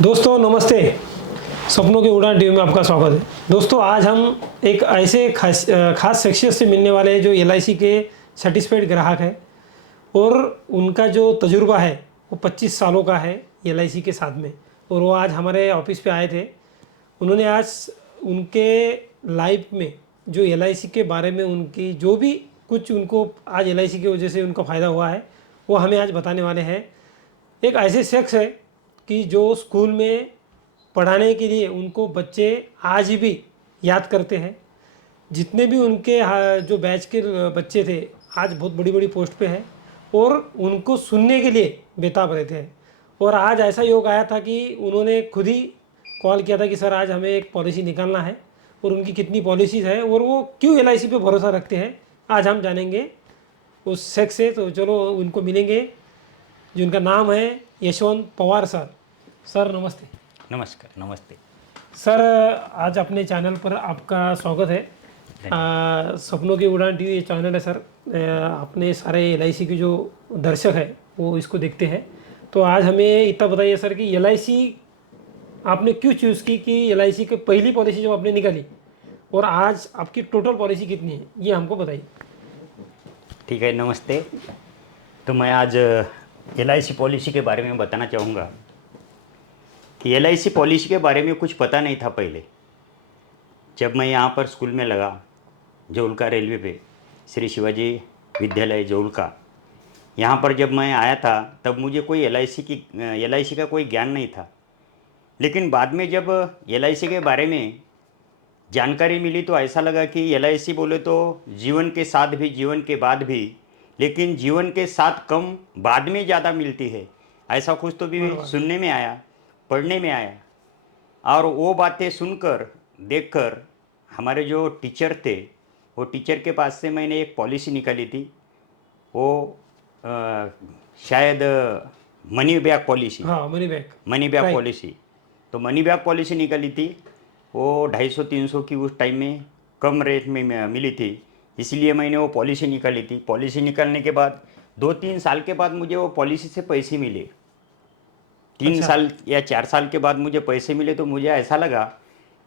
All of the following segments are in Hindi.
दोस्तों नमस्ते। सपनों की उड़ान टीवी में आपका स्वागत है। दोस्तों आज हम एक ऐसे खास शख्सियत से मिलने वाले हैं जो एलआईसी के सेटिस्फाइड ग्राहक हैं और उनका जो तजुर्बा है वो 25 सालों का है एलआईसी के साथ में। और वो आज हमारे ऑफिस पे आए थे। उन्होंने आज उनके लाइफ में जो एलआईसी के बारे में उनकी जो भी कुछ उनको आज एलआईसी की वजह से उनका फ़ायदा हुआ है वो हमें आज बताने वाले हैं। एक ऐसे शख्स है कि जो स्कूल में पढ़ाने के लिए उनको बच्चे आज भी याद करते हैं। जितने भी उनके जो बैच के बच्चे थे आज बहुत बड़ी बड़ी पोस्ट पे हैं और उनको सुनने के लिए बेताब रहते हैं। और आज ऐसा योग आया था कि उन्होंने खुद ही कॉल किया था कि सर आज हमें एक पॉलिसी निकालना है और उनकी कितनी पॉलिसीज़ है और वो क्यों एलआईसी पे भरोसा रखते हैं आज हम जानेंगे उस शख्स से। तो चलो उनको मिलेंगे जिनका नाम है यशवंत पवार सर। सर नमस्ते। नमस्कार। नमस्ते सर आज अपने चैनल पर आपका स्वागत है। सपनों की उड़ान टीवी ये चैनल है सर। अपने सारे एलआईसी के जो दर्शक है वो इसको देखते हैं। तो आज हमें इतना बताइए सर कि एलआईसी आपने क्यों चूज़ की कि एलआईसी की पहली पॉलिसी जब आपने निकाली और आज आपकी टोटल पॉलिसी कितनी है ये हमको बताइए। ठीक है। नमस्ते। तो मैं आज एलआईसी पॉलिसी के बारे में बताना चाहूँगा कि एलआईसी पॉलिसी के बारे में कुछ पता नहीं था पहले। जब मैं यहाँ पर स्कूल में लगा जौलका रेलवे पे श्री शिवाजी विद्यालय जौलका, यहाँ पर जब मैं आया था तब मुझे कोई एलआईसी का कोई ज्ञान नहीं था। लेकिन बाद में जब एलआईसी के बारे में जानकारी मिली तो ऐसा लगा कि एलआईसी बोले तो जीवन के साथ भी जीवन के बाद भी, लेकिन जीवन के साथ कम बाद में ज़्यादा मिलती है, ऐसा कुछ तो भी सुनने में आया, पढ़ने में आया। और वो बातें सुनकर देखकर हमारे जो टीचर थे वो टीचर के पास से मैंने एक पॉलिसी निकाली थी। वो शायद मनी बैक पॉलिसी। हाँ मनी बैक पॉलिसी। तो मनी बैक पॉलिसी निकाली थी। वो 250-300 की उस टाइम में कम रेट में मिली थी, इसलिए मैंने वो पॉलिसी निकाली थी। पॉलिसी निकालने के बाद 2-3 साल के बाद मुझे वो पॉलिसी से पैसे मिले। 3 साल या 4 साल के बाद मुझे पैसे मिले तो मुझे ऐसा लगा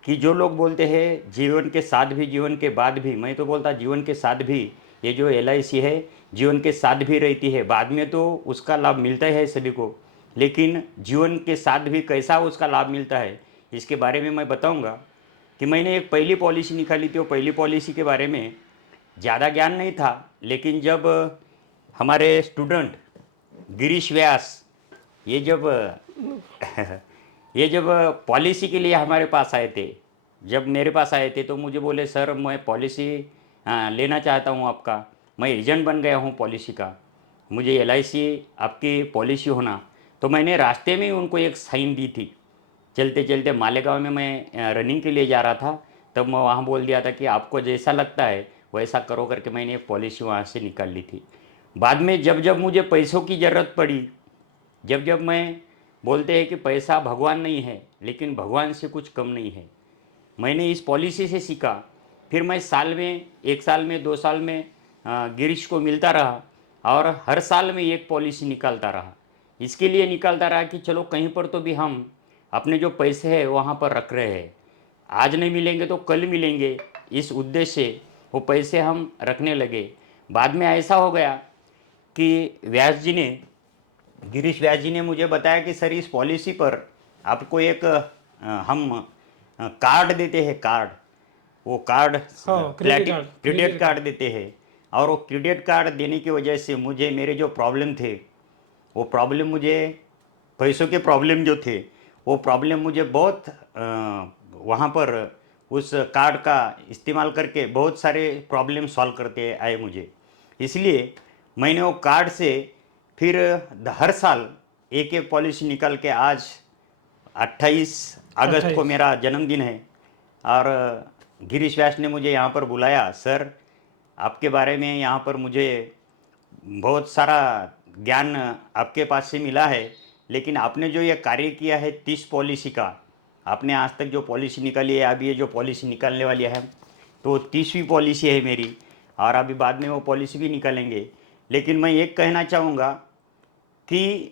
कि जो लोग बोलते हैं जीवन के साथ भी जीवन के बाद भी, मैं तो बोलता जीवन के साथ भी ये जो एलआईसी है जीवन के साथ भी रहती है, बाद में तो उसका लाभ मिलता है सभी को, लेकिन जीवन के साथ भी कैसा उसका लाभ मिलता है इसके बारे में मैं बताऊंगा। कि मैंने एक पहली पॉलिसी निकाली थी। वो पहली पॉलिसी के बारे में ज़्यादा ज्ञान नहीं था, लेकिन जब हमारे स्टूडेंट गिरीश व्यास ये जब ये जब पॉलिसी के लिए हमारे पास आए थे, जब मेरे पास आए थे तो मुझे बोले सर मैं पॉलिसी लेना चाहता हूँ आपका, मैं एजेंट बन गया हूँ पॉलिसी का, मुझे एलआईसी आपकी पॉलिसी होना। तो मैंने रास्ते में ही उनको एक साइन दी थी। चलते चलते मालेगांव में मैं रनिंग के लिए जा रहा था, तब मैं वहाँ बोल दिया था कि आपको जैसा लगता है वैसा करो करके मैंने एक पॉलिसी वहाँ से निकाल ली थी। बाद में जब जब मुझे पैसों की ज़रूरत पड़ी, जब जब मैं बोलते हैं कि पैसा भगवान नहीं है लेकिन भगवान से कुछ कम नहीं है, मैंने इस पॉलिसी से सीखा। फिर मैं साल में 1 साल में 2 साल में गिरीश को मिलता रहा और हर साल में एक पॉलिसी निकालता रहा। इसके लिए निकालता रहा कि चलो कहीं पर तो भी हम अपने जो पैसे हैं वहाँ पर रख रहे हैं, आज नहीं मिलेंगे तो कल मिलेंगे, इस उद्देश्य से वो पैसे हम रखने लगे। बाद में ऐसा हो गया कि गिरीश व्यास जी ने मुझे बताया कि सर इस पॉलिसी पर आपको एक हम कार्ड देते हैं, कार्ड, वो कार्ड क्रेडिट कार्ड देते हैं। और वो क्रेडिट कार्ड देने की वजह से मुझे मेरे जो प्रॉब्लम थे वो प्रॉब्लम, मुझे पैसों के प्रॉब्लम जो थे वो प्रॉब्लम मुझे बहुत वहाँ पर उस कार्ड का इस्तेमाल करके बहुत सारे प्रॉब्लम सॉल्व करते आए मुझे। इसलिए मैंने वो कार्ड से फिर हर साल एक एक पॉलिसी निकल के आज 28 अगस्त को मेरा जन्मदिन है और गिरीश व्यास ने मुझे यहाँ पर बुलाया। सर आपके बारे में यहाँ पर मुझे बहुत सारा ज्ञान आपके पास से मिला है, लेकिन आपने जो ये कार्य किया है 30 पॉलिसी का, आपने आज तक जो पॉलिसी निकाली है, अभी ये जो पॉलिसी निकालने वाली है तो 30वीं पॉलिसी है मेरी, और अभी बाद में वो पॉलिसी भी निकालेंगे। लेकिन मैं एक कहना चाहूँगा कि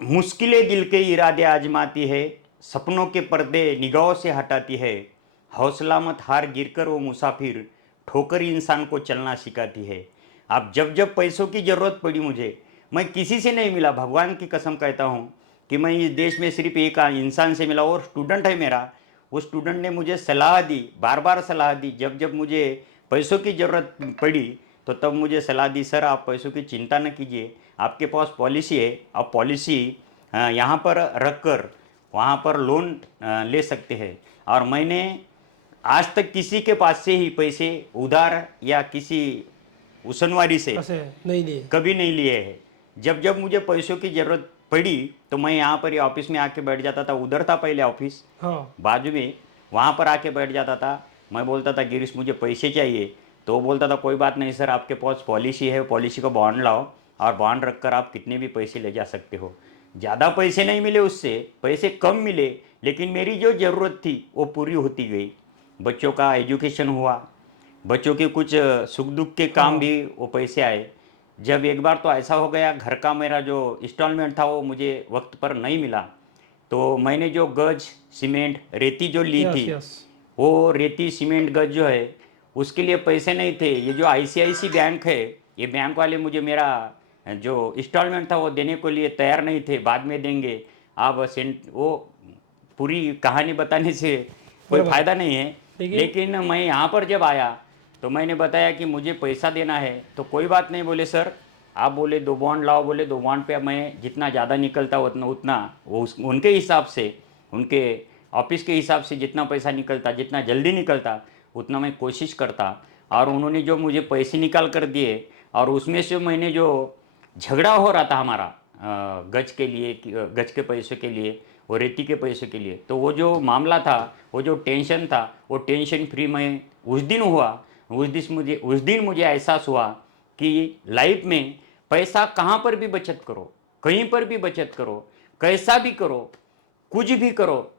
मुश्किलें दिल के इरादे आजमाती है, सपनों के पर्दे निगाहों से हटाती है, हौसला मत हार गिरकर वो मुसाफिर ठोकर इंसान को चलना सिखाती है। अब जब जब पैसों की ज़रूरत पड़ी मुझे, मैं किसी से नहीं मिला, भगवान की कसम कहता हूँ कि मैं इस देश में सिर्फ एक इंसान से मिला, और स्टूडेंट है मेरा। वो स्टूडेंट ने मुझे सलाह दी, बार बार सलाह दी, जब जब मुझे पैसों की ज़रूरत पड़ी तो तब मुझे सलाह दी, सर आप पैसों की चिंता न कीजिए, आपके पास पॉलिसी है, आप पॉलिसी यहाँ पर रख कर वहाँ पर लोन ले सकते हैं। और मैंने आज तक किसी के पास से ही पैसे उधार या किसी उसनवारी से ऐसे नहीं लिए। कभी नहीं लिए हैं। जब जब मुझे पैसों की ज़रूरत पड़ी तो मैं यहाँ पर ही ऑफिस में आके बैठ जाता था, उधर था पहले ऑफिस हाँ बाजू में, वहाँ पर आके बैठ जाता था। मैं बोलता था गिरीश मुझे पैसे चाहिए, तो वो बोलता था कोई बात नहीं सर, आपके पास पॉलिसी है, पॉलिसी को बॉन्ड लाओ और बॉन्ड रख कर आप कितने भी पैसे ले जा सकते हो। ज़्यादा पैसे नहीं मिले उससे, पैसे कम मिले, लेकिन मेरी जो ज़रूरत थी वो पूरी होती गई। बच्चों का एजुकेशन हुआ, बच्चों के कुछ सुख दुख के काम हाँ। भी वो पैसे आए। जब एक बार तो ऐसा हो गया, घर का मेरा जो इंस्टॉलमेंट था वो मुझे वक्त पर नहीं मिला, तो मैंने जो गज सीमेंट रेती जो ली यस थी, यस। वो रेती सीमेंट गज जो है उसके लिए पैसे नहीं थे। ये जो आईसीआईसी बैंक है, ये बैंक वाले मुझे मेरा जो इंस्टॉलमेंट था वो देने को लिए तैयार नहीं थे, बाद में देंगे। आप सेंट वो पूरी कहानी बताने से कोई बराबर है। फ़ायदा नहीं है। लेकिन लेकिन मैं यहाँ पर जब आया तो मैंने बताया कि मुझे पैसा देना है, तो कोई बात नहीं बोले सर, आप बोले 2 बॉन्ड लाओ, बोले 2 बॉन्ड पे मैं जितना ज़्यादा निकलता उतना उतना वो उनके हिसाब से, उनके ऑफिस के हिसाब से जितना पैसा निकलता, जितना जल्दी निकलता उतना मैं कोशिश करता। और उन्होंने जो मुझे पैसे निकाल कर दिए, और उसमें से मैंने जो झगड़ा हो रहा था हमारा गज के लिए, गज के पैसों के लिए, वो रेती के पैसों के लिए, तो वो जो मामला था, वो जो टेंशन था, वो टेंशन फ्री मैं उस दिन हुआ। उस दिन मुझे एहसास हुआ कि लाइफ में पैसा कहाँ पर भी बचत करो, कहीं पर भी बचत करो, कैसा भी करो, कुछ भी करो,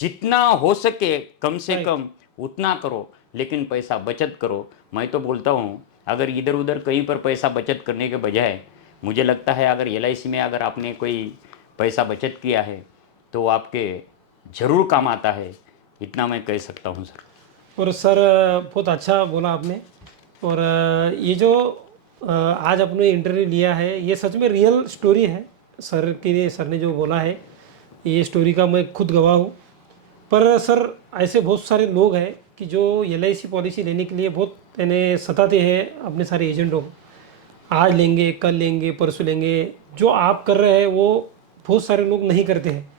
जितना हो सके कम से राइट। कम उतना करो, लेकिन पैसा बचत करो। मैं तो बोलता हूँ अगर इधर उधर कहीं पर पैसा बचत करने के बजाय, मुझे लगता है अगर एलआईसी में अगर आपने कोई पैसा बचत किया है तो वो आपके ज़रूर काम आता है, इतना मैं कह सकता हूँ सर। और सर बहुत अच्छा बोला आपने। और ये जो आज आपने इंटरव्यू लिया है ये सच में रियल स्टोरी है। सर के लिए सर ने जो बोला है ये स्टोरी का मैं खुद गवाह हूँ। पर सर ऐसे बहुत सारे लोग हैं कि जो एलआईसी पॉलिसी लेने के लिए बहुत यानी सताते हैं अपने सारे एजेंटों को, आज लेंगे कल लेंगे परसों लेंगे। जो आप कर रहे हैं वो बहुत सारे लोग नहीं करते हैं।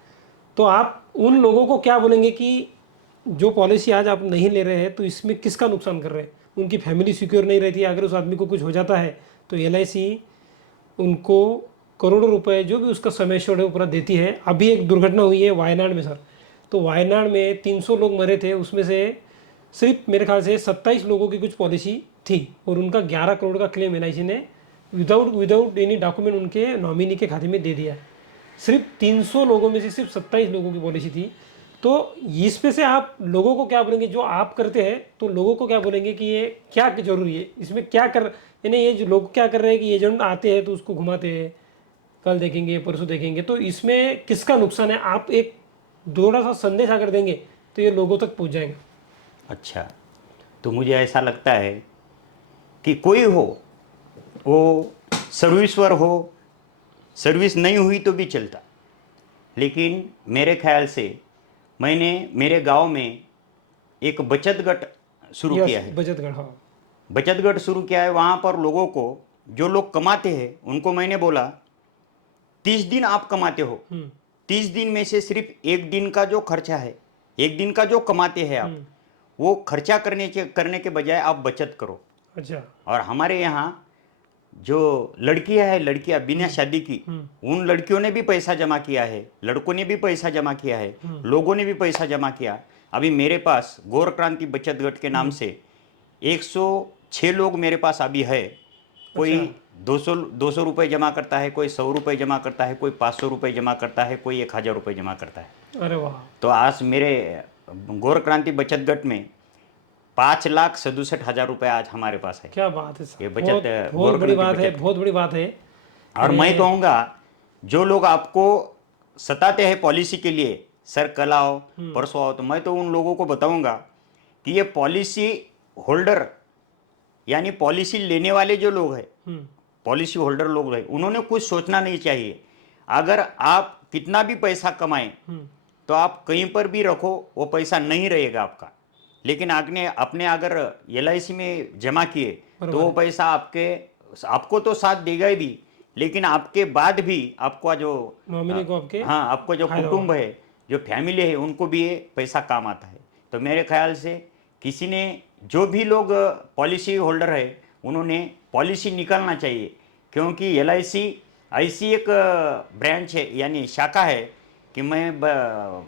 तो आप उन लोगों को क्या बोलेंगे कि जो पॉलिसी आज आप नहीं ले रहे हैं तो इसमें किसका नुकसान कर रहे हैं? उनकी फैमिली सिक्योर नहीं रहती है, अगर उस आदमी को कुछ हो जाता है तो एलआईसी उनको करोड़ों रुपए जो भी उसका समय है वो पूरा देती है। अभी एक दुर्घटना हुई है वायनाड में सर, तो वायनाड में 300 लोग मरे थे, उसमें से सिर्फ मेरे ख्याल से 27 लोगों की कुछ पॉलिसी थी और उनका 11 करोड़ का क्लेम एलआईसी ने विदाउट एनी डॉक्यूमेंट उनके नॉमिनी के खाते में दे दिया है। सिर्फ 300 लोगों में से सिर्फ 27 लोगों की पॉलिसी थी। तो इसमें से आप लोगों को क्या बोलेंगे जो आप करते हैं, तो लोगों को क्या बोलेंगे कि ये क्या जरूरी है इसमें क्या कर, यानी ये जो लोग क्या कर रहे हैं कि एजेंट आते हैं तो उसको घुमाते हैं, कल देखेंगे परसों देखेंगे, तो इसमें किसका नुकसान है? आप एक थोड़ा सा संदेश अगर देंगे तो ये लोगों तक पहुंच जाएगा। अच्छा, तो मुझे ऐसा लगता है कि कोई हो, वो सर्विसवर हो, सर्विस नहीं हुई तो भी चलता, लेकिन मेरे ख्याल से मैंने मेरे गांव में एक बचत गट शुरू यस, किया है। बचत गढ़, हाँ। बचत गट शुरू किया है, वहाँ पर लोगों को, जो लोग कमाते हैं उनको मैंने बोला 30 दिन आप कमाते हो, 30 दिन में से सिर्फ एक दिन का जो खर्चा है, एक दिन का जो कमाते हैं आप, वो खर्चा करने के बजाय आप बचत करो। अच्छा। और हमारे यहाँ जो लड़कियां हैं, लड़कियां बिना शादी की, उन लड़कियों ने भी पैसा जमा किया है, लड़कों ने भी पैसा जमा किया है, लोगों ने भी पैसा जमा किया। अभी मेरे पास गौर क्रांति बचत गट के नाम से 106 लोग मेरे पास अभी है। कोई 200 रुपये जमा करता है, कोई 100 रुपये जमा करता है, कोई 500 रुपये जमा करता है, कोई 1000 रुपये जमा करता है। अरे वाह। तो आज मेरे गौर क्रांति बचत गट में 5,67,000 रुपये आज हमारे पास है। क्या बात है सर, ये बचत बहुत गौर बड़ी क्रांति बात है, बचत। बहुत बड़ी बात है। और मैं कहूँगा जो लोग आपको सताते हैं पॉलिसी के लिए, सर कल आओ परसों आओ, तो मैं तो उन लोगों को बताऊंगा कि ये पॉलिसी होल्डर यानी पॉलिसी लेने वाले जो लोग हैं, पॉलिसी होल्डर लोग हैं, उन्होंने कुछ सोचना नहीं चाहिए। अगर आप कितना भी पैसा कमाएं तो आप कहीं पर भी रखो, वो पैसा नहीं रहेगा आपका। लेकिन आपने अगर LIC में जमा किए तो वो पैसा आपको तो साथ देगा ही भी, लेकिन आपके बाद भी आपका जो नॉमिनी को आपके हाँ, आपको जो कुटुंब है, जो फैमिली है, उनको भी ये पैसा काम आता है। तो मेरे ख्याल से किसी ने, जो भी लोग पॉलिसी होल्डर है, उन्होंने पॉलिसी निकालना चाहिए, क्योंकि LIC ऐसी एक ब्रांच है यानी शाखा है कि मैं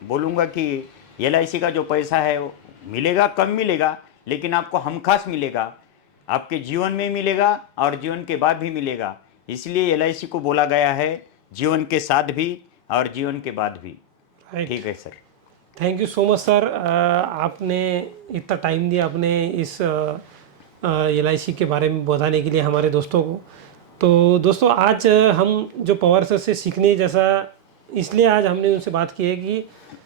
बोलूँगा कि LIC का जो पैसा है वो मिलेगा, कम मिलेगा, लेकिन आपको हमखास मिलेगा, आपके जीवन में मिलेगा और जीवन के बाद भी मिलेगा। इसलिए LIC को बोला गया है जीवन के साथ भी और जीवन के बाद भी। ठीक है sir. Thank you so much sir, आपने इतना टाइम दिया अपने इस LIC के बारे में बताने के लिए हमारे दोस्तों को। तो दोस्तों आज हम जो पवार सर से सीखने जैसा, इसलिए आज हमने उनसे बात की है कि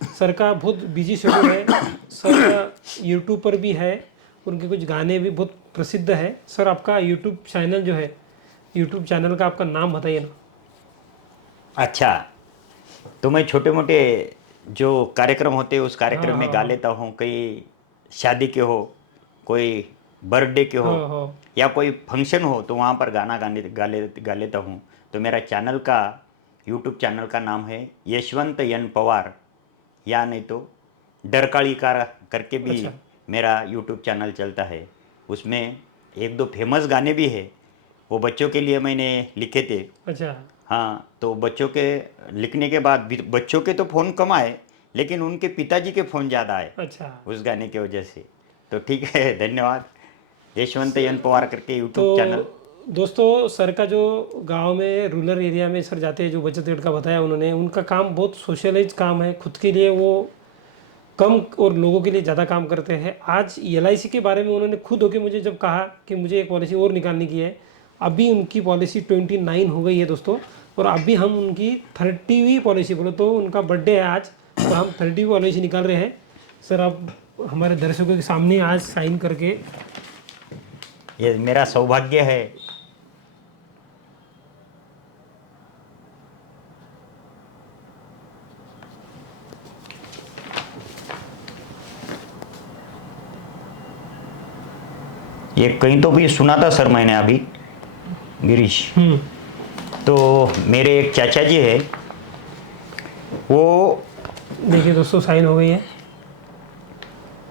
सर का बहुत बिजी शेड्यूल है, सर यूट्यूब पर भी है, उनके कुछ गाने भी बहुत प्रसिद्ध है। सर आपका यूट्यूब चैनल जो है, यूट्यूब चैनल का आपका नाम बताइए ना। अच्छा, तो मैं छोटे मोटे जो कार्यक्रम होते हैं उस कार्यक्रम में गा लेता हूँ, कहीं शादी के हो, कोई बर्थडे के हो या कोई फंक्शन हो, तो वहाँ पर गाना गा लेता हूँ। तो मेरा चैनल का, यूट्यूब चैनल का नाम है यशवंत एन पवार, या नहीं तो डरकाली कार करके भी मेरा यूट्यूब चैनल चलता है। उसमें एक दो फेमस गाने भी है, वो बच्चों के लिए मैंने लिखे थे। अच्छा। हाँ, तो बच्चों के लिखने के बाद भी बच्चों के तो फ़ोन कम आए, लेकिन उनके पिताजी के फ़ोन ज़्यादा आए। अच्छा। उस गाने की वजह से। तो ठीक है, धन्यवाद। यशवंत एन पवार करके यूट्यूब चैनल। दोस्तों सर का जो गांव में रूरल एरिया में सर जाते हैं, जो बचत गट का बताया उन्होंने, उनका काम बहुत सोशलाइज काम है, खुद के लिए वो कम और लोगों के लिए ज़्यादा काम करते हैं। आज LIC के बारे में उन्होंने खुद होके मुझे जब कहा कि मुझे एक पॉलिसी और निकालने की है, अभी उनकी पॉलिसी 29 हो गई है दोस्तों, और अभी हम उनकी 30वीं पॉलिसी, बोलो तो उनका बर्थडे है आज, तो हम 30वीं पॉलिसी निकाल रहे हैं। सर आप हमारे दर्शकों के सामने आज साइन करके। ये मेरा सौभाग्य है। ये कहीं तो भी सुना था सर मैंने अभी, गिरीश। तो मेरे एक चाचा जी है, वो देखिए दोस्तों साइन हो गई है।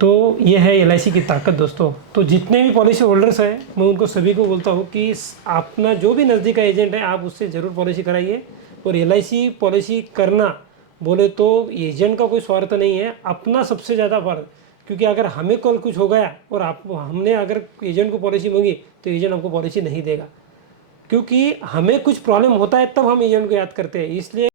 तो ये है LIC की ताकत दोस्तों। तो जितने भी पॉलिसी होल्डर्स हैं, मैं उनको सभी को बोलता हूँ कि अपना जो भी नज़दीक का एजेंट है, आप उससे ज़रूर पॉलिसी कराइए। और LIC पॉलिसी करना बोले तो एजेंट का कोई स्वार्थ नहीं है, अपना सबसे ज़्यादा फर्ज। क्योंकि अगर हमें कल कुछ हो गया और हमने अगर एजेंट को पॉलिसी मांगी, तो एजेंट हमको पॉलिसी नहीं देगा, क्योंकि हमें कुछ प्रॉब्लम होता है तब हम एजेंट को याद करते हैं। इसलिए